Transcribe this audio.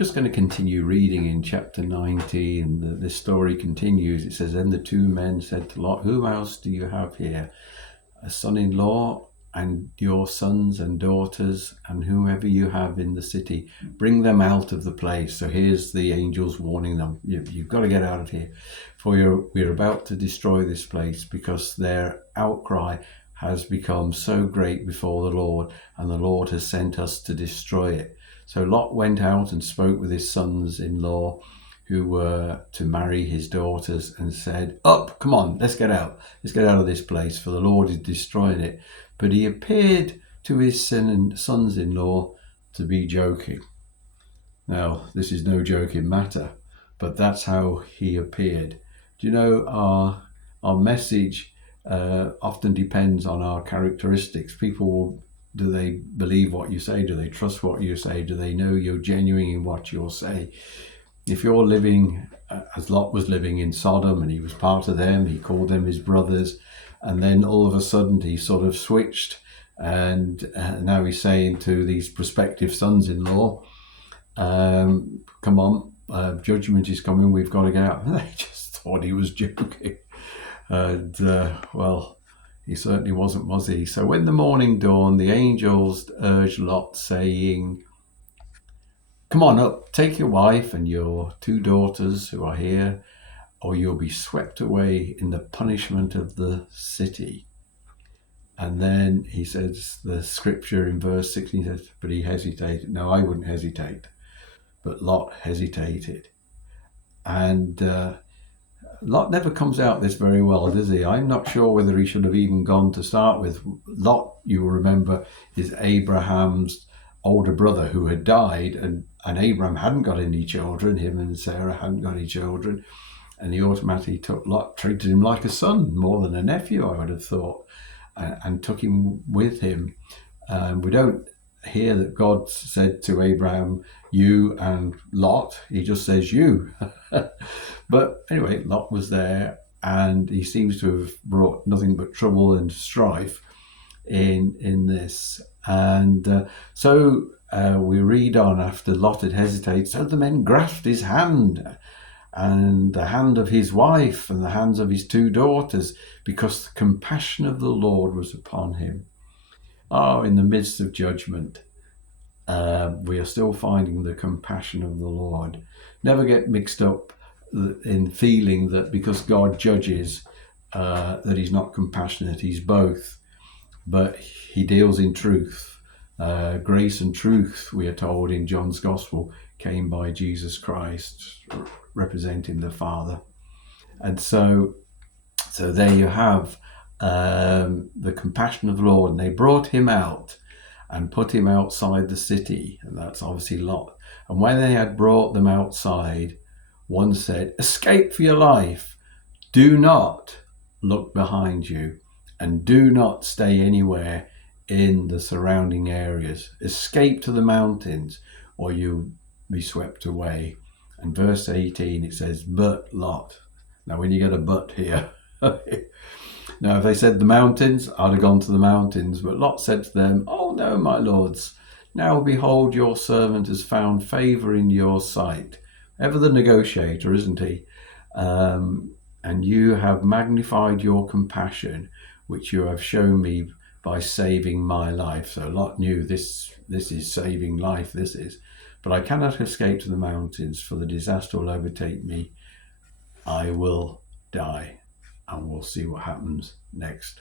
Just going to continue reading in chapter 90, and this story continues. It says, "Then the two men said to Lot, 'Who else do you have here? A son-in-law and your sons and daughters and whomever you have in the city. Bring them out of the place.'" So here's the angels warning them. You've got to get out of here, for we're about to destroy this place, because their outcry has become so great before the Lord, and the Lord has sent us to destroy it. So Lot went out and spoke with his sons-in-law who were to marry his daughters, and said, "Up, come on, let's get out. Let's get out of this place, for the Lord is destroying it." But he appeared to his sons-in-law to be joking. Now, this is no joking matter, but that's how he appeared. Do you know, our message often depends on our characteristics. People, do they believe what you say? Do they trust what you say? Do they know you're genuine in what you'll say? If you're living as Lot was living in Sodom, and he was part of them, he called them his brothers, and then all of a sudden he sort of switched, and now he's saying to these prospective sons-in-law, "Come on, judgment is coming, we've got to get out." And they just thought he was joking. And well, he certainly wasn't, was he? So when the morning dawned, the angels urged Lot, saying, "Come on up, take your wife and your two daughters who are here, or you'll be swept away in the punishment of the city." And then he says, the scripture in verse 16 says, but he hesitated. No, I wouldn't hesitate. But Lot hesitated. And Lot never comes out this very well, does he? I'm not sure whether he should have even gone to start with. Lot, you will remember, is Abraham's older brother who had died, and Abraham hadn't got any children. Him and Sarah hadn't got any children. And he automatically took Lot, treated him like a son, more than a nephew, I would have thought, and took him with him. We don't hear that God said to Abraham, "You and Lot." He just says, "You." But anyway, Lot was there, and he seems to have brought nothing but trouble and strife in this. And so we read on, after Lot had hesitated, so the men grasped his hand, and the hand of his wife, and the hands of his two daughters, because the compassion of the Lord was upon him. Oh, in the midst of judgment, we are still finding the compassion of the Lord. Never get mixed up in feeling that because God judges, that he's not compassionate. He's both, but he deals in truth. Grace and truth, we are told in John's Gospel, came by Jesus Christ, representing the Father. And so there you have the compassion of the Lord. And they brought him out and put him outside the city. And that's obviously Lot. And when they had brought them outside, one said, "Escape for your life. Do not look behind you, and do not stay anywhere in the surrounding areas. Escape to the mountains, or you'll be swept away." And verse 18, it says, "But Lot." Now, when you get a "but" here, now if they said the mountains, I'd have gone to the mountains. But Lot said to them, "Oh no, my lords. Now behold, your servant has found favour in your sight." Ever the negotiator, isn't he? "And you have magnified your compassion, which you have shown me by saving my life." So Lot knew this is saving life, this is. "But I cannot escape to the mountains, for the disaster will overtake me. I will die." And we'll see what happens next.